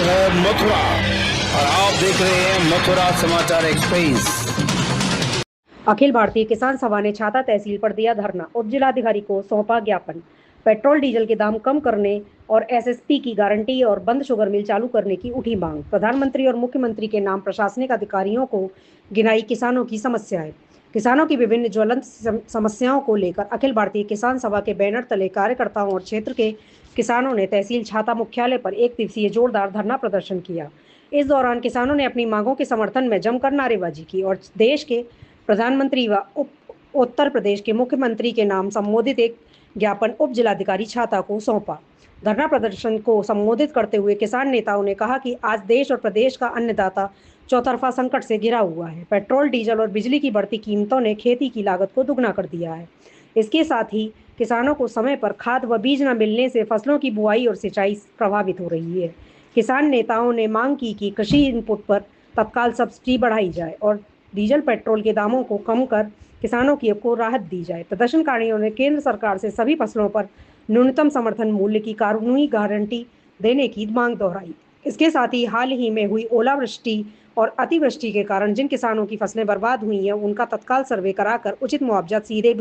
है मथुरा और आप देख रहे हैं मथुरा समाचार एक्सप्रेस। अखिल भारतीय किसान सभा ने छाता तहसील पर दिया धरना, उप जिलाधिकारी को सौंपा ज्ञापन। पेट्रोल डीजल के दाम कम करने और एसएसपी की गारंटी और बंद शुगर मिल चालू करने की उठी मांग। प्रधानमंत्री और मुख्यमंत्री के नाम प्रशासनिक अधिकारियों को गिनाई किसानों की समस्याएं। किसानों की विभिन्न ज्वलंत समस्याओं को लेकर अखिल भारतीय किसान सभा के बैनर तले कार्यकर्ताओं और क्षेत्र के किसानों ने तहसील छाता मुख्यालय पर एक दिवसीय जोरदार धरना प्रदर्शन किया। इस दौरान किसानों ने अपनी मांगों के समर्थन में जमकर नारेबाजी की और देश के प्रधानमंत्री व उत्तर प्रदेश के मुख्यमंत्री के नाम संबोधित एक ज्ञापन उप जिलाधिकारी छाता को सौंपा। धरना प्रदर्शन को संबोधित करते हुए किसान नेताओं ने कहा कि आज देश और प्रदेश का अन्नदाता चौतरफा संकट से घिरा हुआ है। पेट्रोल, डीजल और बिजली की बढ़ती कीमतों ने खेती की लागत को दुगना कर दिया है। इसके साथ ही किसानों को समय पर खाद व बीज न मिलने से फसलों की बुआई और सिंचाई प्रभावित हो रही है। किसान नेताओं ने मांग की कि कृषि इनपुट पर तत्काल सब्सिडी बढ़ाई जाए और डीजल पेट्रोल के दामों को कम कर किसानों को राहत दी जाए। प्रदर्शनकारियों ने केंद्र सरकार से सभी फसलों पर न्यूनतम समर्थन मूल्य की कानूनी गारंटी देने की मांग दोहराई। इसके साथ ही हाल ही में हुई ओलावृष्टि और अतिवृष्टि के कारण जिन किसानों की फसलें बर्बाद हुई हैं, उनका तत्काल सर्वे कराकर उचित मुआवजा सीधे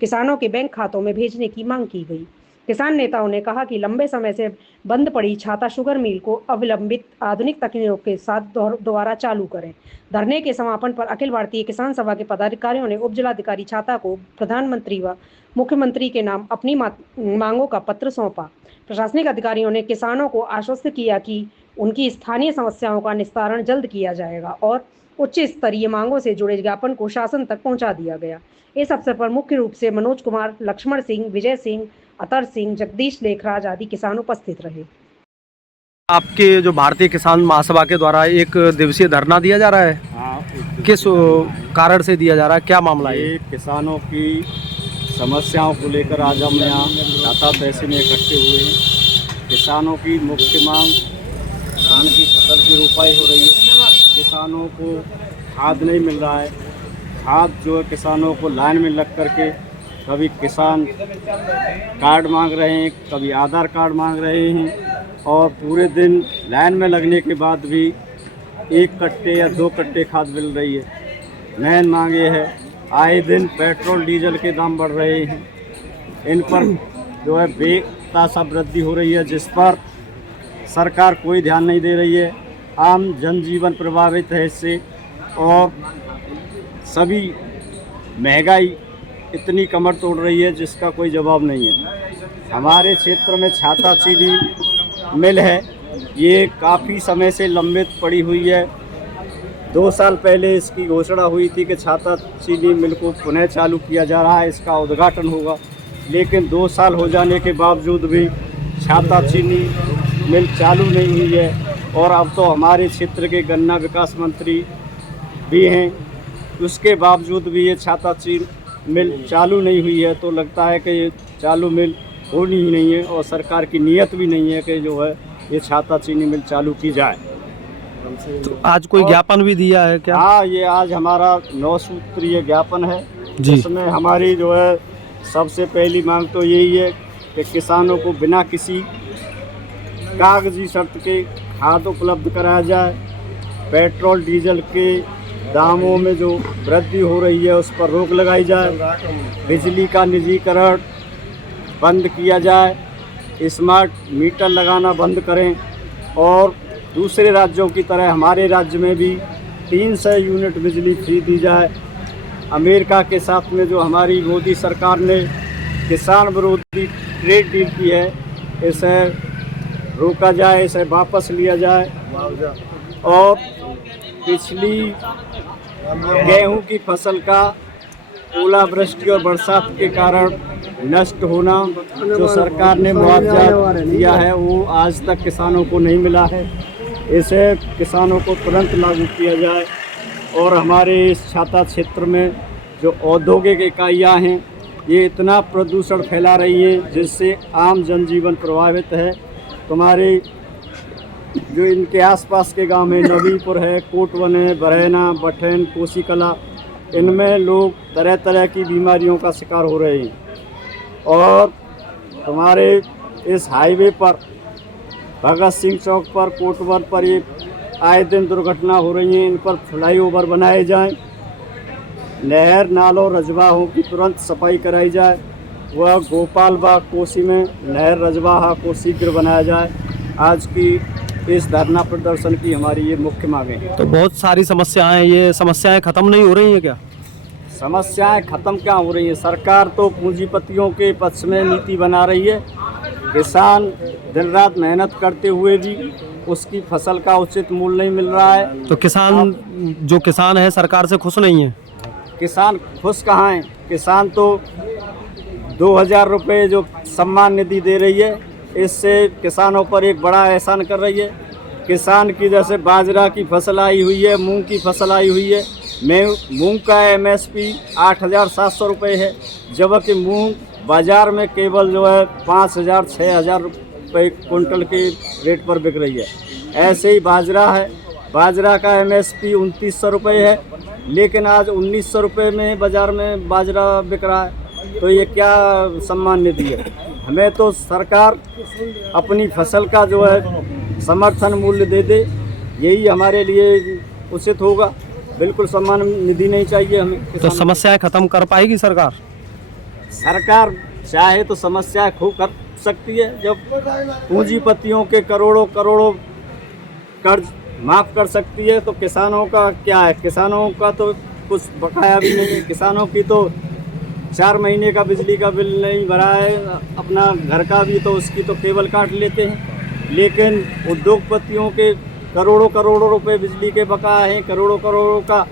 किसानों के बैंक खातों में भेजने की मांग की गई। किसान नेताओं ने कहा कि लंबे समय से बंद पड़ी छाता शुगर मिल को अविलंबित आधुनिक तकनीकों के साथ दोबारा चालू करें। धरने के समापन पर अखिल भारतीय किसान सभा के पदाधिकारियों ने उप जिलाधिकारी छाता को प्रधानमंत्री व मुख्यमंत्री के नाम अपनी मांगों का पत्र सौंपा। प्रशासनिक अधिकारियों ने किसानों को आश्वस्त किया कि उनकी स्थानीय समस्याओं का निस्तारण जल्द किया जाएगा और उच्च स्तरीय मांगों से जुड़े ज्ञापन को शासन तक पहुंचा दिया गया। इस अवसर पर मुख्य रूप से मनोज कुमार, लक्ष्मण सिंह, विजय सिंह, अतर सिंह, जगदीश लेखराज आदि किसान उपस्थित रहे। आपके जो भारतीय किसान महासभा के द्वारा एक दिवसीय धरना दिया जा रहा है, किस कारण से दिया जा रहा है, क्या मामला है? किसानों की समस्याओं को लेकर आज हम यहाँ छाता तहसील में इकट्ठे हुए हैं। किसानों की मुख्य मांग धान की फसल की रोपाई हो रही है, किसानों को खाद नहीं मिल रहा है। खाद जो है किसानों को लाइन में लग करके कभी किसान कार्ड मांग रहे हैं, कभी आधार कार्ड मांग रहे हैं और पूरे दिन लाइन में लगने के बाद भी 1 कट्टे या 2 कट्टे खाद मिल रही है। मेन मांग ये है, आए दिन पेट्रोल डीजल के दाम बढ़ रहे हैं, इन पर जो है बेतहाशा वृद्धि हो रही है, जिस पर सरकार कोई ध्यान नहीं दे रही है। आम जनजीवन प्रभावित है इससे और सभी महंगाई इतनी कमर तोड़ रही है जिसका कोई जवाब नहीं है। हमारे क्षेत्र में छाता चीनी मिल है, ये काफ़ी समय से लंबित पड़ी हुई है। 2 साल पहले इसकी घोषणा हुई थी कि छाता चीनी मिल को पुनः चालू किया जा रहा है, इसका उद्घाटन होगा, लेकिन 2 साल हो जाने के बावजूद भी छाता चीनी मिल चालू नहीं हुई है। और अब तो हमारे क्षेत्र के गन्ना विकास मंत्री भी हैं, उसके बावजूद भी ये छाता चीनी मिल चालू नहीं हुई है। तो लगता है कि ये चालू मिल होनी ही नहीं है और सरकार की नीयत भी नहीं है कि जो है ये छाता चीनी मिल चालू की जाए। तो आज कोई ज्ञापन भी दिया है क्या? हाँ, ये आज हमारा 9 सूत्रीय ज्ञापन है, जिसमें हमारी जो है सबसे पहली मांग तो यही है कि किसानों को बिना किसी कागजी शर्त के खाद उपलब्ध कराया जाए। पेट्रोल डीजल के दामों में जो वृद्धि हो रही है उस पर रोक लगाई जाए। बिजली का निजीकरण बंद किया जाए, स्मार्ट मीटर लगाना बंद करें और दूसरे राज्यों की तरह हमारे राज्य में भी 300 यूनिट बिजली फ्री दी जाए। अमेरिका के साथ में जो हमारी मोदी सरकार ने किसान विरोधी ट्रेड डील की है, इसे रोका जाए, इसे वापस लिया जाए और पिछली गेहूं की फसल का ओलावृष्टि और बरसात के कारण नष्ट होना जो सरकार ने मुआवजा दिया है वो आज तक किसानों को नहीं मिला है। इसे किसानों को तुरंत लागू किया जाए और हमारे इस छाता क्षेत्र में जो औद्योगिक इकाइयाँ हैं ये इतना प्रदूषण फैला रही हैं जिससे आम जनजीवन प्रभावित है। तुम्हारे जो इनके आसपास के गांव में नवीपुर है, कोटवन है, बरैना, बठैन, कोसीकला, इनमें लोग तरह तरह की बीमारियों का शिकार हो रहे हैं। और हमारे इस हाईवे पर भगत सिंह चौक पर, कोटवर पर ये आए दिन दुर्घटना हो रही हैं। इन पर फ्लाईओवर बनाए जाएं, नहर नालों रजवाहों की तुरंत सफाई कराई जाए, वह गोपाल बाग कोसी में नहर रजवाहा को शीघ्र बनाया जाए। आज की इस धरना प्रदर्शन की हमारी ये मुख्य मांगे हैं। तो बहुत सारी समस्याएं, ये समस्याएं खत्म नहीं हो रही हैं क्या? समस्याएं खत्म क्या हो रही है? सरकार तो पूंजीपतियों के पक्ष में नीति बना रही है। किसान दिन रात मेहनत करते हुए भी उसकी फसल का उचित मूल्य नहीं मिल रहा है। तो किसान है सरकार से खुश नहीं है? किसान खुश कहाँ हैं? किसान तो 2000 रुपये जो सम्मान निधि दे रही है, इससे किसानों पर एक बड़ा एहसान कर रही है। किसान की जैसे बाजरा की फसल आई हुई है, मूंग की फसल आई हुई है, मूंग का MSP 8700 रुपये है, जबकि मूंग बाज़ार में केवल जो है 5000-6000 रुपये क्विंटल के रेट पर बिक रही है। ऐसे ही बाजरा है, बाजरा का MSP 2900 रुपये है, लेकिन आज 1900 रुपये में बाज़ार में बाजरा बिक रहा है। तो ये क्या सम्मान निधि है? हमें तो सरकार अपनी फसल का जो है समर्थन मूल्य दे दे, यही हमारे लिए उचित होगा। बिल्कुल सम्मान निधि नहीं चाहिए हमें। तो समस्याएं खत्म कर पाएगी सरकार? सरकार चाहे तो समस्याएं खूब कर सकती है। जब पूंजीपतियों के करोड़ों करोड़ों कर्ज माफ़ कर सकती है, तो किसानों का क्या है? किसानों का तो कुछ बकाया भी नहीं है। किसानों की तो 4 महीने का बिजली का बिल नहीं भरा है, अपना घर का भी तो उसकी तो केबल काट लेते हैं। लेकिन उद्योगपतियों के करोड़ों करोड़ों रुपए बिजली के बकाया हैं। करोड़ों करोड़ों का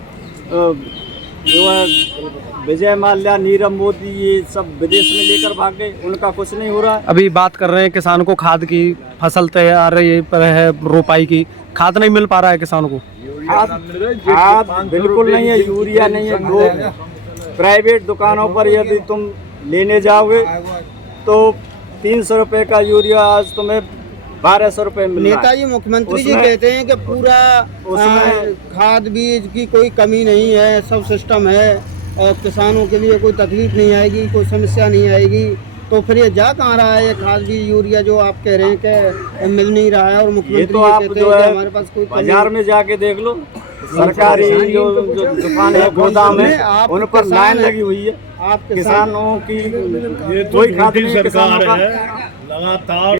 जो है विजय माल्या, नीरव मोदी, ये सब विदेश में लेकर भाग गए, उनका कुछ नहीं हो रहा है। अभी बात कर रहे हैं किसान को खाद की, फसल तैयार ये पर है रोपाई की, खाद नहीं मिल पा रहा है किसान को। खाद बिल्कुल नहीं है, यूरिया नहीं है। दो प्राइवेट दुकानों पर यदि तुम लेने जाओगे तो 300 रुपये का यूरिया आज तुम्हें 1200 रुपये मिल रहा है। नेताजी मुख्यमंत्री जी कहते हैं कि पूरा खाद बीज की कोई कमी नहीं है, सब सिस्टम है और किसानों के लिए कोई तकलीफ नहीं आएगी, कोई समस्या नहीं आएगी। तो फिर ये जा कहाँ रहा है ये खाद बीज यूरिया जो आप कह रहे हैं कि मिल नहीं रहा है? और मुख्यमंत्री ये तो आप कहते जो हैं कि है हमारे पास कोई बाजार में जाके देख लो, सरकारी जो दुकान है, गोदाम है, उन पर लाइन लगी हुई है। आप किसानों की कोई खाद नहीं है। किसानों का लगातार